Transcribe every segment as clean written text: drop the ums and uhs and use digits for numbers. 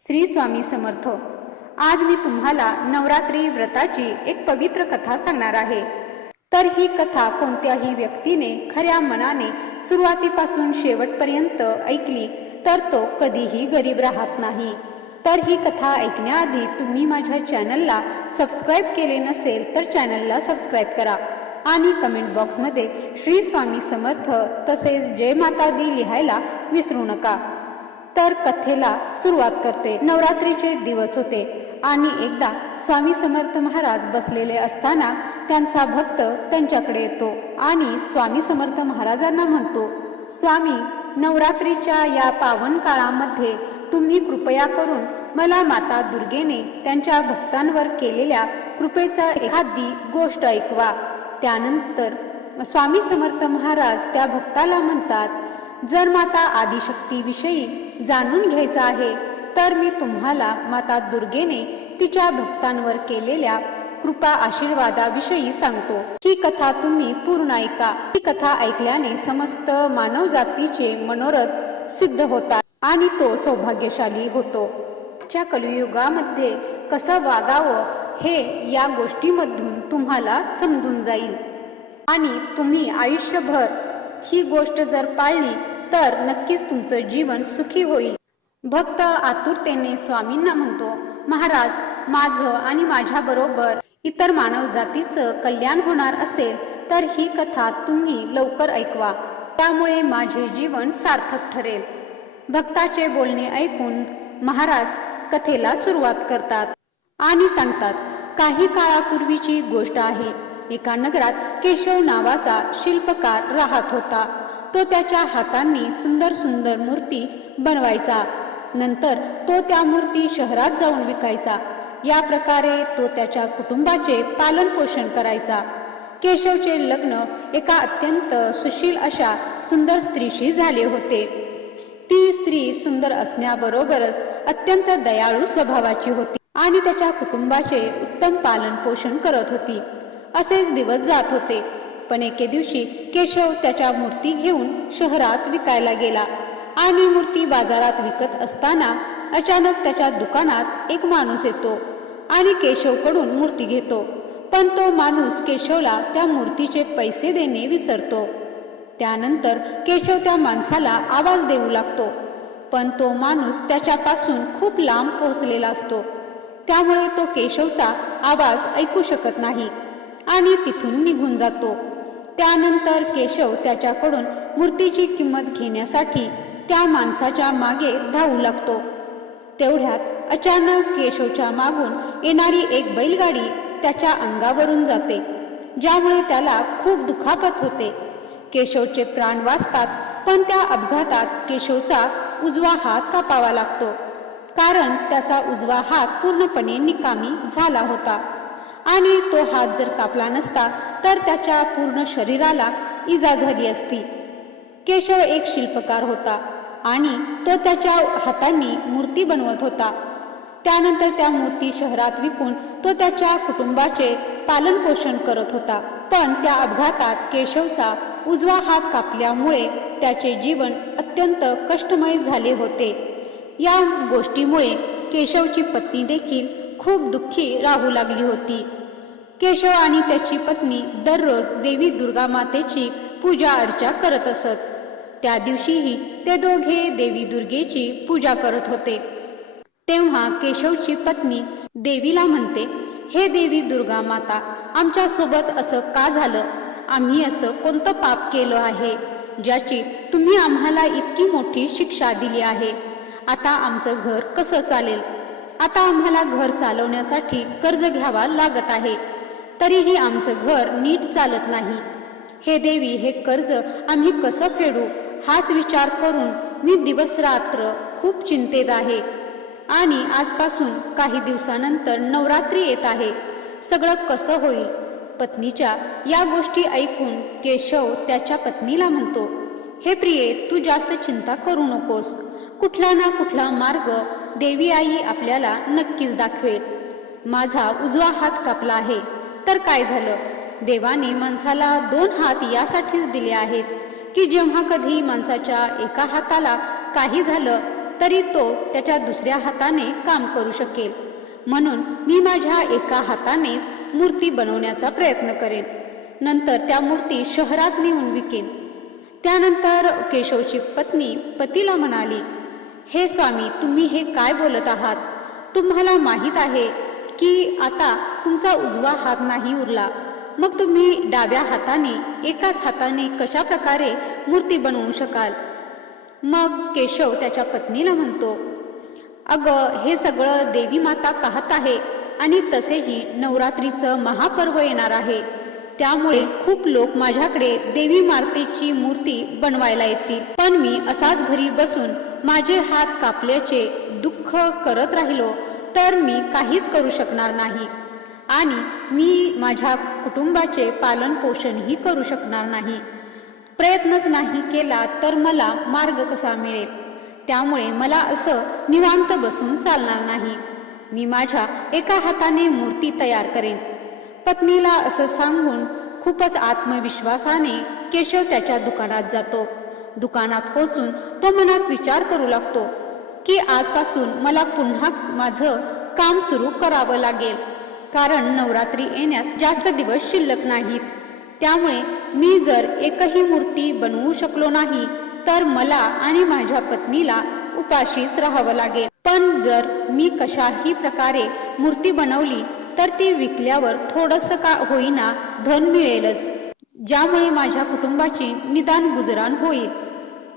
श्री स्वामी समर्थ। आज मी तुम्हाला नवरात्री व्रताची एक पवित्र कथा सांगणार आहे। तर ही कथा कोणत्याही व्यक्तीने खऱ्या मनाने सुरुवातीपासून शेवटपर्यंत ऐकली तर तो कधीही गरीब राहत नाही। तर ही कथा ऐकण्याआधी तुम्ही माझ्या चॅनलला सबस्क्राईब केले नसेल तर चॅनलला सबस्क्राईब करा आणि कमेंट बॉक्समध्ये श्री स्वामी समर्थ तसेच जय माता दी लिहायला विसरू नका। तर कथेला सुरुवात करते। नवरात्रीचे दिवस होते आणि एकदा स्वामी समर्थ महाराज बसलेले असताना त्यांचा भक्त त्यांच्याकडे येतो आणि स्वामी समर्थ महाराजांना म्हणतो, स्वामी, नवरात्रीच्या या पावन काळामध्ये तुम्ही कृपया करून मला माता दुर्गेने त्यांच्या भक्तांवर केलेल्या कृपेचा एखादी गोष्ट ऐकवा। त्यानंतर स्वामी समर्थ महाराज त्या भक्ताला म्हणतात, जर माता आदिशक्तीविषयी जाणून घ्यायचं आहे तर मी तुम्हाला माता दुर्गेने तिच्या भक्तांवर केलेल्या कृपा आशीर्वादाविषयी सांगतो। ही कथा तुम्ही पूर्ण ऐका। ही कथा ऐकल्याने समस्त मानव जातीचे मनोरथ सिद्ध होतात आणि तो सौभाग्यशाली होतो। च्या कलियुगामध्ये कसं वागावं हे या गोष्टीमधून तुम्हाला समजून जाईल आणि तुम्ही आयुष्यभर ही गोष्ट जर पाळली तर नक्कीच तुमचं जीवन सुखी होईल। भक्त आतुरतेने स्वामींना म्हणतो, महाराज, माझं आणि माझ्या बरोबर इतर मानव जातीचं कल्याण होणार असेल तर ही कथा तुम्ही लवकर ऐकवा, त्यामुळे माझे जीवन सार्थक ठरेल। भक्ताचे बोलणे ऐकून महाराज कथेला सुरुवात करतात आणि सांगतात, काही काळापूर्वीची गोष्ट आहे। एका नगरात केशव नावाचा शिल्पकार राहत होता। तो त्याच्या हातांनी सुंदर सुंदर मूर्ती बनवायचा। नंतर तो त्या मूर्ती शहरात जाऊन विकायचा। या प्रकारे तो त्याच्या कुटुंबाचे पालन पोषण करायचा। केशवचे लग्न एका अत्यंत सुशील अशा सुंदर स्त्रीशी झाले होते। ती स्त्री सुंदर असण्याबरोबरच अत्यंत दयाळू स्वभावाची होती आणि त्याच्या कुटुंबाचे उत्तम पालन पोषण करत होती। असेच दिवस जात होते, पण एके दिवशी केशव त्याच्या मूर्ती घेऊन शहरात विकायला गेला आणि मूर्ती बाजारात विकत असताना अचानक त्याच्या दुकानात एक माणूस येतो आणि केशवकडून मूर्ती घेतो। पण तो माणूस केशवला त्या मूर्तीचे पैसे देणे विसरतो। त्यानंतर केशव त्या माणसाला आवाज देऊ लागतो, पण तो माणूस त्याच्यापासून खूप लांब पोहोचलेला असतो, त्यामुळे तो केशवचा आवाज ऐकू शकत नाही आणि तिथून निघून जातो। त्यानंतर केशव त्याच्याकडून मूर्तीची किंमत घेण्यासाठी त्या माणसाच्या मागे धावू लागतो। तेवढ्यात अचानक केशवच्या मागून येणारी एक बैलगाडी त्याच्या अंगावरून जाते, ज्यामुळे त्याला खूप दुखापत होते। केशवचे प्राण वाचतात, पण त्या अपघातात केशवचा उजवा हात कापावा लागतो, कारण त्याचा उजवा हात पूर्णपणे निकामी झाला होता आणि तो हात जर कापला नसता तर त्याच्या पूर्ण शरीराला इजा झाली असती। केशव एक शिल्पकार होता आणि तो त्याच्या हातांनी मूर्ती बनवत होता। त्यानंतर त्या मूर्ती शहरात विकून तो त्याच्या कुटुंबाचे पालन पोषण करत होता। पण त्या अपघातात केशवचा उजवा हात कापल्यामुळे त्याचे जीवन अत्यंत कष्टमय झाले होते। या गोष्टीमुळे केशवची पत्नी देखील खूप दुःखी राहू लागली होती। केशव आणि त्याची पत्नी दररोज देवी दुर्गा मातेची पूजा अर्चा करत असत। त्या दिवशीही ते दोघे देवी दुर्गेची पूजा करत होते। तेव्हा केशवची पत्नी देवीला म्हणते, हे देवी दुर्गा माता, आमच्या सोबत असं का झालं? आम्ही असं कोणतं पाप केलं आहे ज्याची तुम्ही आम्हाला इतकी मोठी शिक्षा दिली आहे? आता आमचं घर कसं चालेल? आता आम्हाला घर चालवण्यासाठी कर्ज घ्यावा लागत आहे, तरीही आमचं घर नीट चालत नाही। हे देवी, हे कर्ज आम्ही कसं फेडू हाच विचार करून मी दिवस रात्र खूप चिंतेत आहे। आणि आजपासून काही दिवसानंतर नवरात्री येत आहे, सगळं कसं होईल? पत्नीच्या या गोष्टी ऐकून केशव त्याच्या पत्नीला म्हणतो, हे प्रिये, तू जास्त चिंता करू नकोस। कुठला ना कुठला मार्ग देवी आई आपल्याला नक्कीच दाखवेल। माझा उजवा हात कापला आहे तर काय झालं? देवाने माणसाला दोन हात यासाठीच दिले आहेत की जेव्हा कधी माणसाच्या एका हाताला काही झालं तरी तो त्याच्या दुसऱ्या हाताने काम करू शकेल. म्हणून मी माझ्या एका हातानेच मूर्ती बनवण्याचा प्रयत्न करेन. नंतर त्या मूर्ती शहरात नेऊन विकेन. त्यानंतर केशवची पत्नी पतीला म्हणाली, हे स्वामी, तुम्ही हे काय बोलत आहात? तुम्हाला माहीत आहे की आता तुमचा उजवा हात नाही उरला, मग तुम्ही डाव्या हाताने एकाच हाताने कशा प्रकारे मूर्ती बनवू शकाल? मग केशव त्याच्या पत्नीला म्हणतो, अगं, हे सगळं देवी माता पाहत आहे आणि तसेही नवरात्रीचं महापर्व येणार आहे. त्यामुळे खूप लोक माझ्याकडे देवी मातेची मूर्ती बनवायला येतील. पण मी असाच घरी बसून माझे हात कापल्याचे दुःख करत राहिलो तर मी काहीच करू शकणार नाही आणि मी माझ्या कुटुंबाचे पालन पोषणही करू शकणार नाही. प्रयत्नच नाही केला तर मला मार्ग कसा मिळेल? त्यामुळे मला असं निवांत बसून चालणार नाही. मी माझ्या एका हाताने मूर्ती तयार करेन. पत्नीला असं सांगून खूपच आत्मविश्वासाने केशव त्याच्या दुकानात जातो. दुकानात पोहोचून तो मनात विचार करू लागतो की आजपासून मला पुन्हा माझं काम सुरू करावं लागेल, कारण नवरात्री येण्यास जास्त दिवस शिल्लक नाहीत. त्यामुळे मी जर एकही मूर्ती बनवू शकलो नाही तर मला आणि माझ्या पत्नीला उपाशीच राहावं लागेल. पण जर मी कशाही प्रकारे मूर्ती बनवली तर ती विकल्यावर थोडंसं का होईना धन मिळेलच, ज्यामुळे माझ्या कुटुंबाची निदान गुजराण होईल.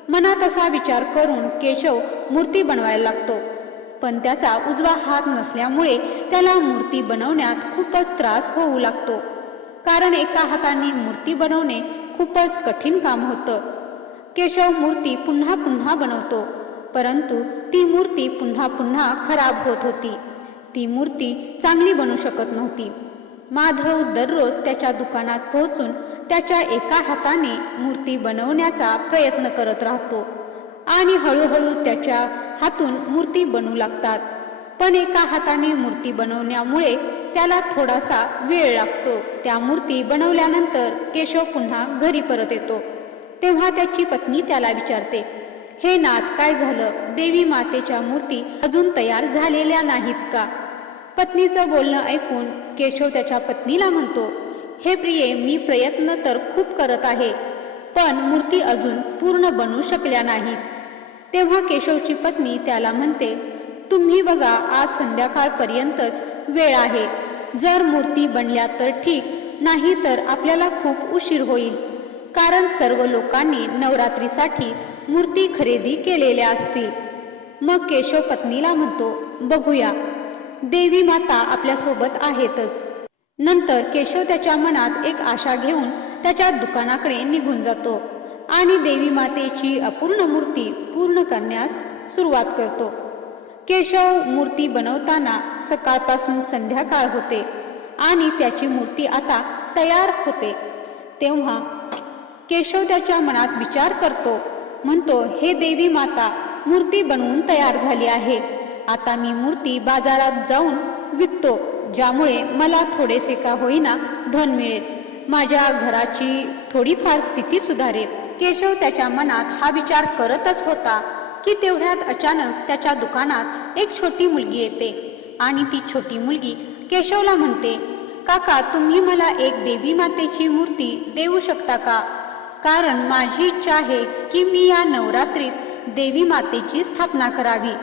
मनात असा विचार करून केशव मूर्ती बनवायला लागतो. पण त्याचा उजवा हात नसल्यामुळे त्याला मूर्ती बनवण्यात खूपच त्रास होऊ लागतो, कारण एका हाताने मूर्ती बनवणे खूपच कठीण काम होतं. केशव मूर्ती पुन्हा पुन्हा बनवतो, परंतु ती मूर्ती पुन्हा पुन्हा खराब होत होती. ती मूर्ती चांगली बनू शकत नव्हती. माधव दररोज त्याच्या दुकानात पोहोचून त्याच्या एका हाताने मूर्ती बनवण्याचा प्रयत्न करत राहतो आणि हळूहळू त्याच्या हातून मूर्ती बनू लागतात. पण एका हाताने मूर्ती बनवण्यामुळे त्याला थोडासा वेळ लागतो. त्या मूर्ती बनवल्यानंतर केशव पुन्हा घरी परत येतो. तेव्हा त्याची पत्नी त्याला विचारते, हे नाथ, काय झालं? देवी मातेच्या मूर्ती अजून तयार झालेल्या नाहीत का? पत्नीचं बोलणं ऐकून केशव त्याच्या पत्नीला म्हणतो, हे प्रिये, मी प्रयत्न तर खूप करत आहे, पण मूर्ती अजून पूर्ण बनू शकल्या नाहीत. तेव्हा केशवची पत्नी त्याला म्हणते, तुम्ही बघा, आज संध्याकाळपर्यंतच वेळ आहे. जर मूर्ती बनल्या तर ठीक, नाही तर आपल्याला खूप उशीर होईल, कारण सर्व लोकांनी नवरात्रीसाठी मूर्ती खरेदी केलेल्या असतील. मग केशव पत्नीला म्हणतो, बघूया, देवी माता आपल्यासोबत आहेतच. नंतर केशव त्याच्या मनात एक आशा घेऊन त्याच्या दुकानाकडे निघून जातो आणि देवी मातेची अपूर्ण मूर्ती पूर्ण करण्यास सुरुवात करतो. केशव मूर्ती बनवताना सकाळपासून संध्याकाळ होते आणि त्याची मूर्ती आता तयार होते. तेव्हा केशव त्याच्या मनात विचार करतो, म्हणतो, हे देवी माता, मूर्ती बनवून तयार झाली आहे. आता मी मूर्ती बाजारात जाऊन विकतो, ज्यामुळे मला थोडेसे का होईना धन मिळेल. माझ्या घराची थोडीफार स्थिती सुधारेल. केशव त्याच्या मनात हा विचार करतच होता की तेवढ्यात अचानक त्याच्या दुकानात एक छोटी मुलगी येते आणि ती छोटी मुलगी केशवला म्हणते, काका, तुम्ही मला एक देवी मातेची मूर्ती देऊ शकता का? कारण माझी इच्छा आहे की मी या नवरात्रीत देवी मातेची स्थापना करावी.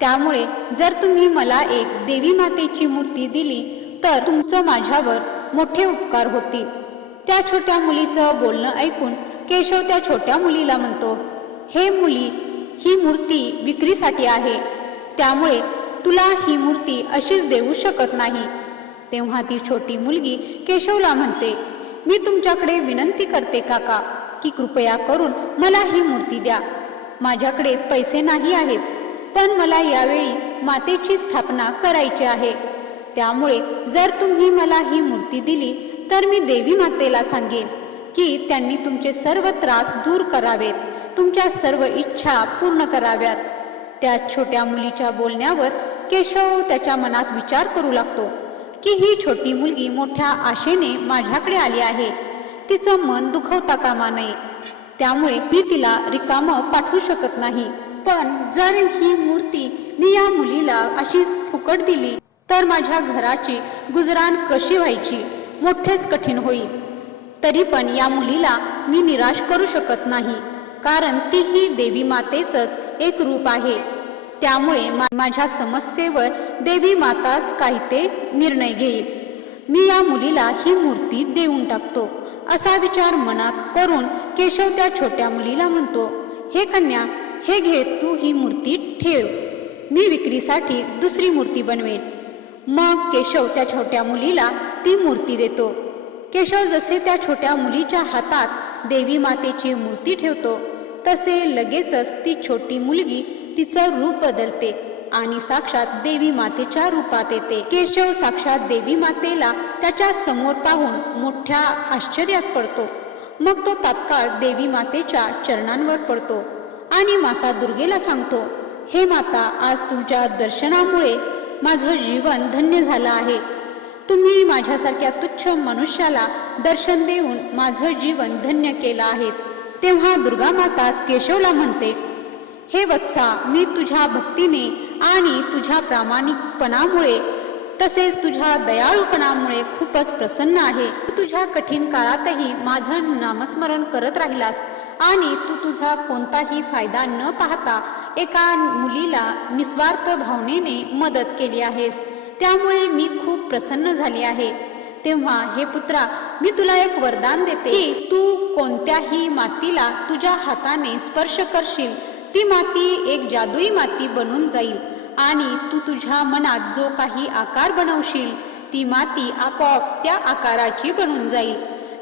त्यामुळे जर तुम्ही मला एक देवी मातेची मूर्ती दिली तर तुमचं माझ्यावर मोठे उपकार होतील. त्या छोट्या मुलीचं बोलणं ऐकून केशव त्या छोट्या मुलीला म्हणतो, हे मुली, ही मूर्ती विक्रीसाठी आहे, त्यामुळे तुला ही मूर्ती अशीच देऊ शकत नाही. तेव्हा ती छोटी मुलगी केशवला म्हणते, मी तुमच्याकडे विनंती करते काका की कृपया करून मला ही मूर्ती द्या. माझ्याकडे पैसे नाही आहेत, पण मला यावेळी मातेची स्थापना करायची आहे. त्यामुळे जर तुम्ही मला ही मूर्ती दिली तर मी देवी मातेला सांगेन की त्यांनी तुमचे सर्व त्रास दूर करावेत, तुमच्या सर्व इच्छा पूर्ण कराव्यात. त्या छोट्या मुलीच्या बोलण्यावर केशव त्याच्या मनात विचार करू लागतो की ही छोटी मुलगी मोठ्या आशेने माझ्याकडे आली आहे, तिचं मन दुखवता कामा नये. त्यामुळे मी तिला रिकामं पाठवू शकत नाही. पण जर ही मूर्ती मी या मुलीला अशीच फुकट दिली तर माझ्या घराची गुजराण कशी व्हायची, मोठेच कठीण होईल. तरी पण या मुलीला मी निराश करू शकत नाही, कारण ती ही देवी मातेचंच एक रूप आहे. त्यामुळे माझ्या समस्येवर देवी माताच काही ते निर्णय घेईल. मी या मुलीला ही मूर्ती देऊन टाकतो, असा विचार मनात करून केशव त्या छोट्या मुलीला म्हणतो, हे कन्या, हे घे, तू ही मूर्ती ठेव, मी विक्रीसाठी दुसरी मूर्ती बनवेन. मग केशव त्या छोट्या मुलीला ती मूर्ती देतो. केशव जसे त्या छोट्या मुलीच्या हातात देवी मातेची मूर्ती ठेवतो तसे लगेचच ती छोटी मुलगी तिचं रूप बदलते आणि साक्षात देवी मातेच्या रूपात येते. केशव साक्षात देवी मातेला त्याच्या समोर पाहून मोठ्या आश्चर्यात पडतो. मग तो तात्काळ देवी मातेच्या चरणांवर पडतो आणि माता दुर्गेला सांगतो, हे माता, आज तुमच्या दर्शनामुळे माझं जीवन धन्य झालं आहे. तुम्ही माझ्यासारख्या तुच्छ मनुष्याला दर्शन देऊन माझं जीवन धन्य केलं आहे. तेव्हा दुर्गा माता केशवला म्हणते, हे वत्सा, मी तुझ्या भक्तीने आणि तुझ्या प्रामाणिकपणामुळे तसेच तुझ्या दयाळूपणामुळे खूपच प्रसन्न आहे. तू तुझ्या कठीण काळातही माझं नामस्मरण करत राहिलास आणि तू तुझा कोणताही फायदा न पाहता एका मुलीला निस्वार्थ भावनेने मदत केली आहेस. त्यामुळे मी खूप प्रसन्न झाली आहे. तेव्हा हे पुत्रा, मी तुला एक वरदान देते की तू कोणत्याही मातीला तुझ्या हाताने स्पर्श करशील, ती माती एक जादुई माती बनून जाईल आणि तू तुझ्या मनात जो काही आकार बनवशील ती माती आपोआप त्या आकाराची बनून जाईल,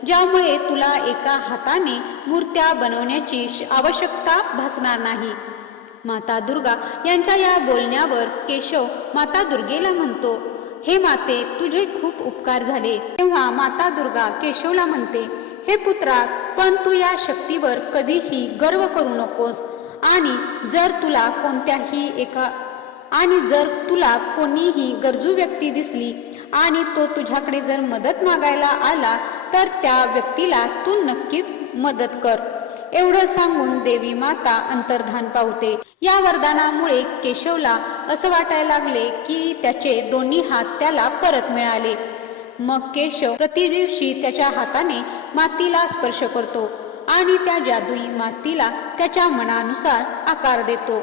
ज्यामुळे तुला एका हाताने मूर्त्या बनवण्याची आवश्यकता भासणार नाही. माता दुर्गा यांच्या या बोलण्यावर केशव माता दुर्गेला म्हणतो, हे माते, तुझे खूप उपकार झाले. तेव्हा माता दुर्गा केशवला म्हणते, हे पुत्रा, पण तू या शक्तीवर कधीही गर्व करू नकोस आणि जर तुला कोणीही गरजू व्यक्ती दिसली आणि तो तुझ्याकडे जर मदत मागायला आला तर त्या व्यक्तीला तू नक्कीच मदत कर. एवढं सांगून देवी माता अंतर्धान पावते. या वरदानामुळे केशवला असं वाटायला लागले की त्याचे दोन्ही हात त्याला परत मिळाले. मग केशव प्रतिदिवशी त्याच्या हाताने मातीला स्पर्श करतो आणि त्या जादुई मातीला त्याच्या मनानुसार आकार देतो,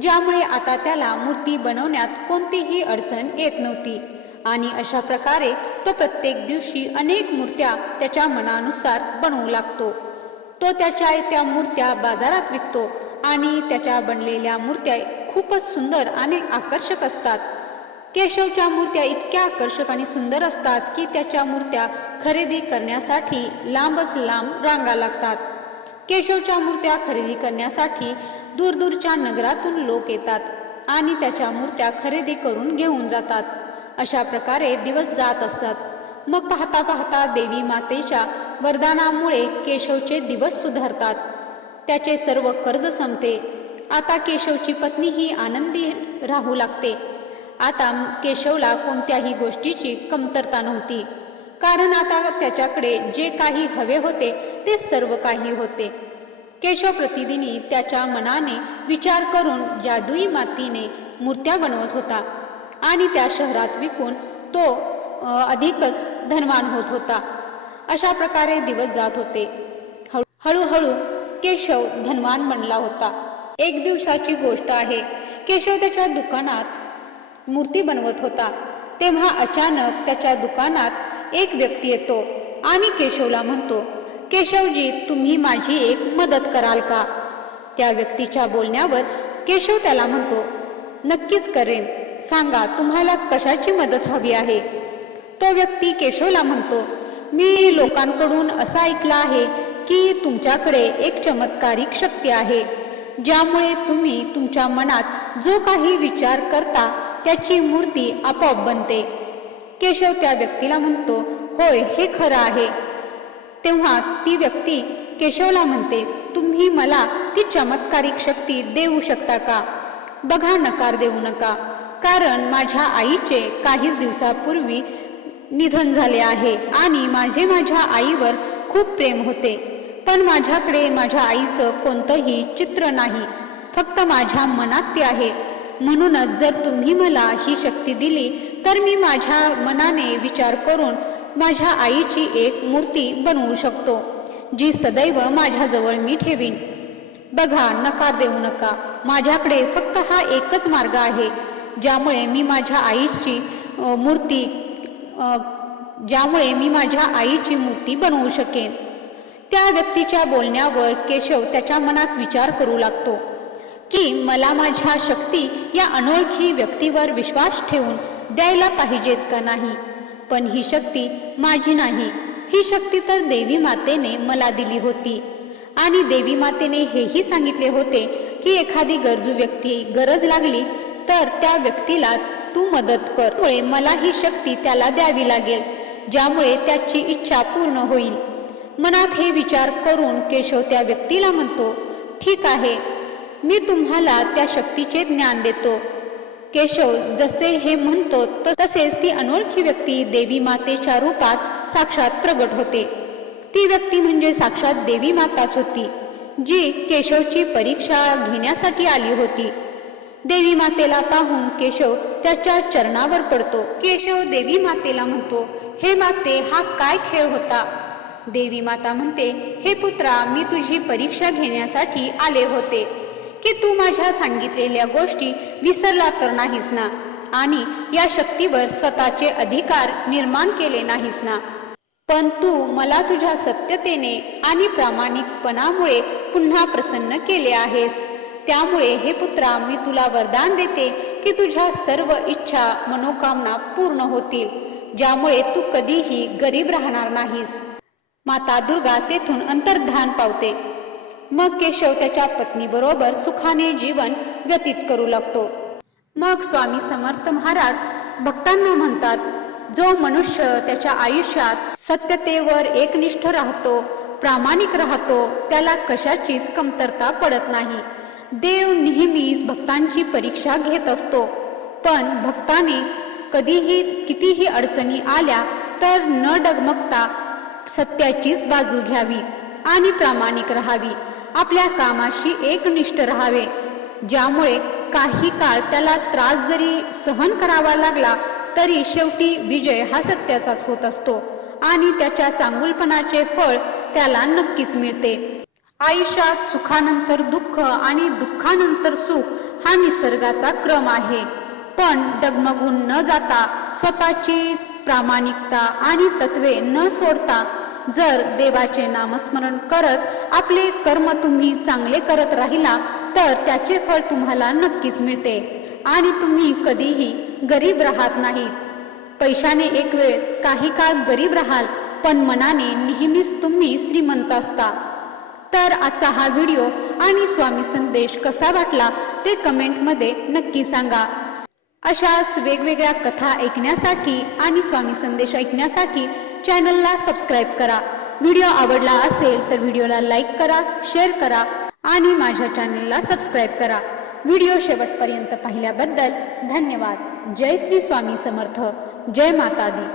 ज्यामुळे आता त्याला मूर्ती बनवण्यात कोणतीही अडचण येत नव्हती. आणि अशा प्रकारे तो प्रत्येक दिवशी अनेक मूर्त्या त्याच्या मनानुसार बनवू लागतो. तो त्याच्या त्या मूर्त्या बाजारात विकतो आणि त्याच्या बनलेल्या मूर्त्या खूपच सुंदर आणि आकर्षक असतात. केशवच्या मूर्त्या इतक्या आकर्षक आणि सुंदर असतात की त्याच्या मूर्त्या खरेदी करण्यासाठी लांबच लांब रांगा लागतात. केशवच्या मूर्त्या खरेदी करण्यासाठी दूरदूरच्या नगरातून लोक येतात आणि त्याच्या मूर्त्या खरेदी करून घेऊन जातात. अशा प्रकारे दिवस जात असतात. मग पाहता पाहता देवी मातेच्या वरदानामुळे केशवचे दिवस सुधारतात. त्याचे सर्व कर्ज संपते. आता केशवची पत्नीही आनंदी राहू लागते. आता केशवला कोणत्याही गोष्टीची कमतरता नव्हती, कारण आता त्याच्याकडे जे काही हवे होते ते सर्व काही होते. केशव प्रतिदिनी त्याच्या मनाने विचार करून जादुई मातीने मूर्त्या बनवत होता आणि त्या शहरात विकून तो अधिकच धनवान होत होता. अशा प्रकारे दिवस जात होते. हळूहळू केशव धनवान बनला होता. एक दिवसाची गोष्ट आहे. केशव त्याच्या दुकानात मूर्ती बनवत होता. तेव्हा अचानक त्याच्या दुकानात एक व्यक्ती येतो आणि केशवला म्हणतो, केशवजी, तुम्ही माझी एक मदत कराल का? त्या व्यक्तीच्या बोलण्यावर केशव त्याला म्हणतो, नक्कीच करेन, सांगा तुम्हाला कशाची मदत हवी आहे? तो व्यक्ती केशवला म्हणतो, मी लोकांकडून असं ऐकलं आहे की तुमच्याकडे एक चमत्कारिक शक्ती आहे, ज्यामुळे तुम्ही तुमच्या मनात जो काही विचार करता त्याची मूर्ती आपोआप बनते. केशव त्या व्यक्तीला म्हणतो, होय, हे खरं आहे. तेव्हा ती व्यक्ती केशवला म्हणते, तुम्ही मला ती चमत्कारिक शक्ती देऊ शकता का? बघा, नकार देऊ नका, कारण माझ्या आईचे काहीच दिवसापूर्वी निधन झाले आहे आणि माझ्या आईवर खूप प्रेम होते, पण माझ्याकडे माझ्या आईचं कोणतंही चित्र नाही, फक्त माझ्या मनात ती आहे. म्हणूनच जर तुम्ही मला ही शक्ती दिली तर मी माझ्या मनाने विचार करून माझ्या आईची एक मूर्ती बनवू शकतो, जी सदैव माझ्याजवळ मी ठेवीन. बघा, नकार देऊ नका. माझ्याकडे फक्त हा एकच मार्ग आहे ज्यामुळे मी माझ्या आईची मूर्ती बनवू शकेन. त्या व्यक्तीच्या बोलण्यावर केशव त्याच्या मनात विचार करू लागतो की मला माझ्या शक्ती या अनोळखी व्यक्तीवर विश्वास ठेवून द्यायला पाहिजेत का नाही. पण ही शक्ती माझी नाही. ही शक्ती तर देवी मातेने मला दिली होती आणि देवी मातेने हेही सांगितले होते की एखादी गरजू व्यक्ती गरज लागली तर त्या व्यक्तीला तू मदत कर. त्यामुळे मला ही शक्ती त्याला द्यावी लागेल, ज्यामुळे त्याची इच्छा पूर्ण होईल. मनात हे विचार करून केशव त्या व्यक्तीला म्हणतो, ठीक आहे, मी तुम्हाला त्या शक्तीचे ज्ञान देतो. केशव जसे हे म्हणतो तसेच ती अनोळखी व्यक्ती देवी मातेच्या रूपात साक्षात प्रगट होते. ती व्यक्ती म्हणजे साक्षात देवी माताच होती, जी केशवची परीक्षा घेण्यासाठी आली होती. देवी मातेला पाहून केशव त्याच्या चरणावर पडतो. केशव देवी मातेला म्हणतो, हे माते, हा काय खेळ होता? देवी माता म्हणते, हे पुत्रा, मी तुझी परीक्षा घेण्यासाठी आले होते की तू माझ्या सांगितलेल्या गोष्टी विसरला तर नाहीस ना, आणि या शक्तीवर स्वतःचे अधिकार निर्माण केले नाहीस ना. पण तू मला तुझ्या सत्यतेने आणि प्रामाणिकपणामुळे पुन्हा प्रसन्न केले आहेस. त्यामुळे हे पुत्रा, मी तुला वरदान देते की तुझ्या सर्व इच्छा मनोकामना पूर्ण होतील, ज्यामुळे तू कधीही गरीब राहणार नाहीस. माता दुर्गा तेथून अंतर्धान पावते. मग केशव त्याच्या पत्नीबरोबर सुखाने जीवन व्यतीत करू लागतो. मग स्वामी समर्थ महाराज भक्तांना म्हणतात, जो मनुष्य त्याच्या आयुष्यात सत्यतेवर एकनिष्ठ राहतो, प्रामाणिक राहतो, त्याला कशाचीच कमतरता पडत नाही. देव नेहमीच भक्तांची परीक्षा घेत असतो, पण भक्ताने कितीही अडचणी आल्या तर न डगमगता सत्याचीच बाजू घ्यावी आणि प्रामाणिक राहावी. आपल्या कामाशी एकनिष्ठ राहावे, ज्यामुळे काही काळ त्याला त्रास जरी सहन करावा लागला तरी शेवटी विजय हा सत्याचाच होत असतो आणि त्याच्या चांगुलपणाचे फळ त्याला नक्कीच मिळते. आयुष्यात सुखानंतर दुःख आणि दुःखानंतर सुख हा निसर्गाचा क्रम आहे. पण डगमगून न जाता, स्वतःची प्रामाणिकता आणि तत्वे न सोडता जर देवाचे नामस्मरण करत आपले कर्म तुम्ही चांगले करत राहिला तर त्याचे फळ तुम्हाला नक्कीच मिळते आणि तुम्ही कधीही गरीब राहत नाहीत. पैशाने एक वेळ काही काळ गरीब राहाल, पण मनाने नेहमीच तुम्ही श्रीमंत असता. तर आजचा हा व्हिडिओ आणि स्वामी संदेश कसा वाटला ते कमेंटमध्ये नक्की सांगा. अशाच वेगवेगळ्या कथा ऐकण्यासाठी आणि स्वामी संदेश ऐकण्यासाठी चॅनलला सबस्क्राईब करा. व्हिडिओ आवडला असेल तर व्हिडिओला लाईक करा, शेअर करा आणि माझ्या चॅनलला सबस्क्राईब करा. व्हिडिओ शेवटपर्यंत पाहिल्याबद्दल धन्यवाद. जय श्री स्वामी समर्थ. जय माता दी.